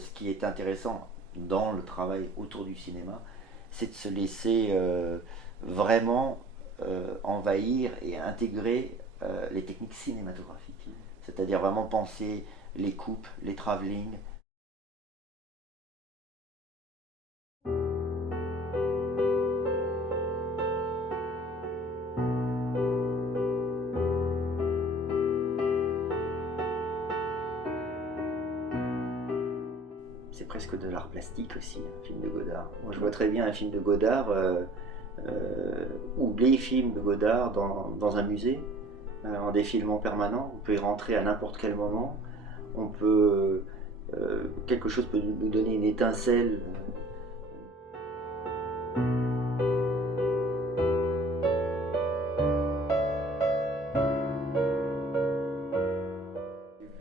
ce qui est intéressant dans le travail autour du cinéma, c'est de se laisser vraiment envahir et intégrer les techniques cinématographiques. C'est-à-dire vraiment penser les coupes, les travelling. C'est presque de l'art plastique aussi, un film de Godard. Moi, je vois très bien un film de Godard ou les films de Godard dans un musée, en défilement permanent. On peut y rentrer à n'importe quel moment. On peut, quelque chose peut nous donner une étincelle.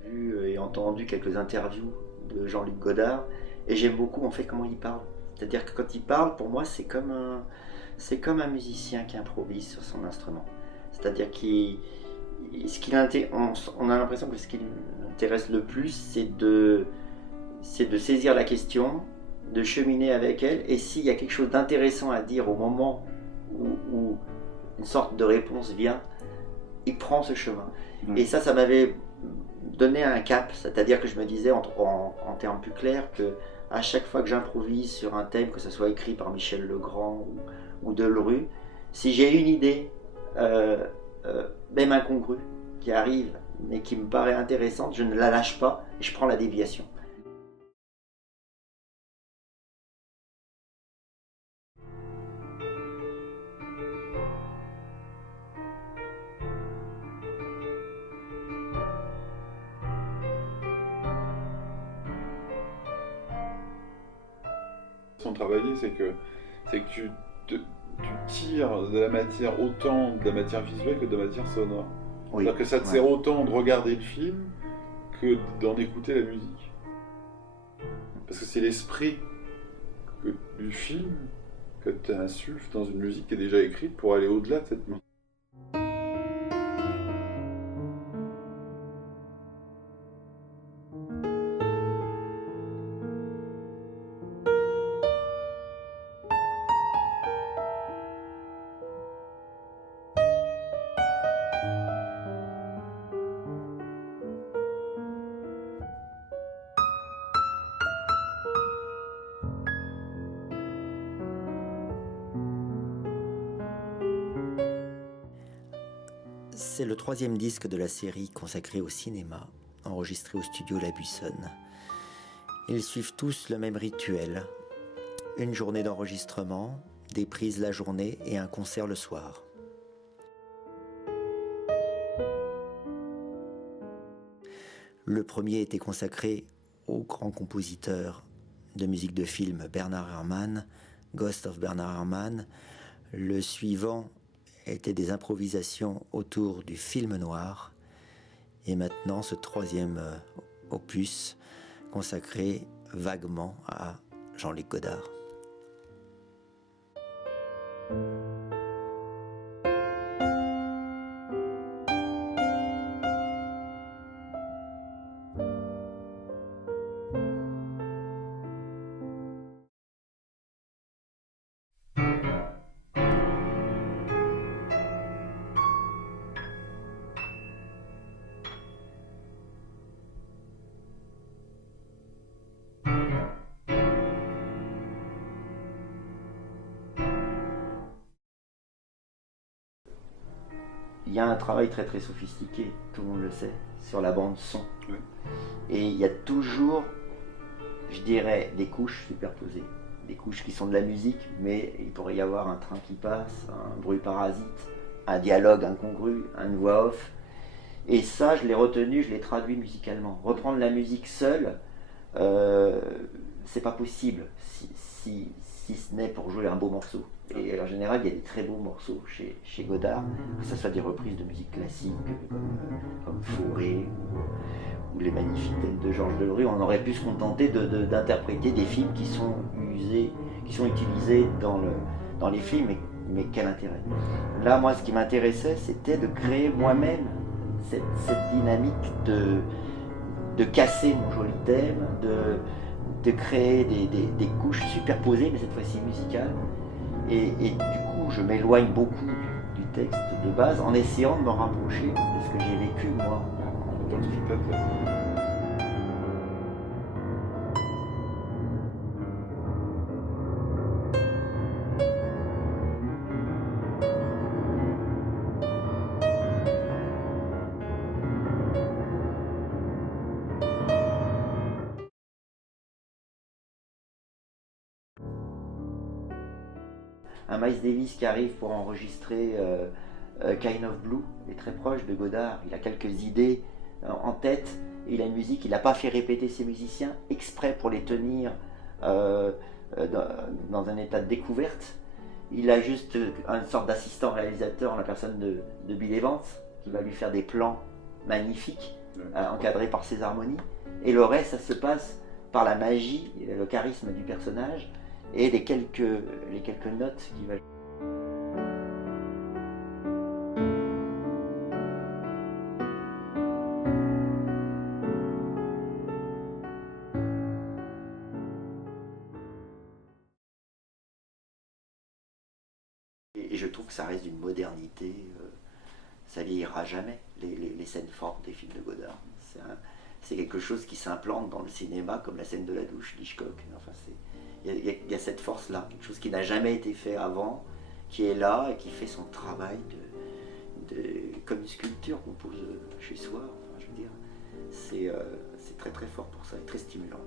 J'ai vu et entendu quelques interviews de Jean-Luc Godard et j'aime beaucoup en fait comment il parle. C'est-à-dire que quand il parle, pour moi, c'est comme un musicien qui improvise sur son instrument. C'est-à-dire on a l'impression que ce qui l'intéresse le plus, c'est de saisir la question, de cheminer avec elle, et s'il y a quelque chose d'intéressant à dire au moment où une sorte de réponse vient, il prend ce chemin. Et ça m'avait donné un cap, c'est-à-dire que je me disais en termes plus clairs que à chaque fois que j'improvise sur un thème, que ce soit écrit par Michel Legrand ou Delerue, si j'ai une idée, même incongrue, qui arrive, mais qui me paraît intéressante, je ne la lâche pas et je prends la déviation. Son travailler, c'est que tu tires de la matière autant de la matière visuelle que de la matière sonore. Oui, C'est-à-dire que ça te sert autant de regarder le film que d'en écouter la musique. Parce que c'est l'esprit du film que tu insuffles dans une musique qui est déjà écrite pour aller au-delà de cette musique. C'est le troisième disque de la série consacrée au cinéma, enregistré au studio La Buissonne. Ils suivent tous le même rituel. Une journée d'enregistrement, des prises la journée et un concert le soir. Le premier était consacré au grand compositeur de musique de film Bernard Herrmann, Ghost of Bernard Herrmann. Le suivant étaient des improvisations autour du film noir. Et maintenant, ce troisième opus consacré vaguement à Jean-Luc Godard. Il y a un travail très très sophistiqué, tout le monde le sait, sur la bande son. Oui. Et il y a toujours, je dirais, des couches superposées. Des couches qui sont de la musique, mais il pourrait y avoir un train qui passe, un bruit parasite, un dialogue incongru, une voix off. Et ça, je l'ai retenu, je l'ai traduit musicalement. Reprendre la musique seule, c'est pas possible, si ce n'est pour jouer un beau morceau. Et en général, il y a des très beaux morceaux chez Godard, que ce soit des reprises de musique classique, comme Fauré ou les magnifiques thèmes de Georges Delerue. On aurait pu se contenter d'interpréter des films qui sont utilisés dans les films, mais quel intérêt. Là, moi, ce qui m'intéressait, c'était de créer moi-même cette dynamique de casser mon joli thème, de créer des couches superposées, mais cette fois-ci musicales. Et du coup, je m'éloigne beaucoup du texte de base en essayant de me rapprocher de ce que j'ai vécu moi. En tant que spectateur. Un Miles Davis qui arrive pour enregistrer Kind of Blue est très proche de Godard. Il a quelques idées en tête. Et il a une musique, il n'a pas fait répéter ses musiciens exprès pour les tenir dans un état de découverte. Il a juste une sorte d'assistant réalisateur en la personne de Bill Evans qui va lui faire des plans magnifiques encadrés par ses harmonies. Et le reste, ça se passe par la magie, le charisme du personnage et les quelques notes qu'il va jouer. Et je trouve que ça reste d'une modernité, ça vieillira jamais, les scènes fortes des films de Godard. C'est quelque chose qui s'implante dans le cinéma comme la scène de la douche d'Hitchcock. Enfin, il y a cette force-là, quelque chose qui n'a jamais été fait avant, qui est là et qui fait son travail comme une sculpture qu'on pose chez soi. Enfin, je veux dire, c'est très très fort pour ça et très stimulant.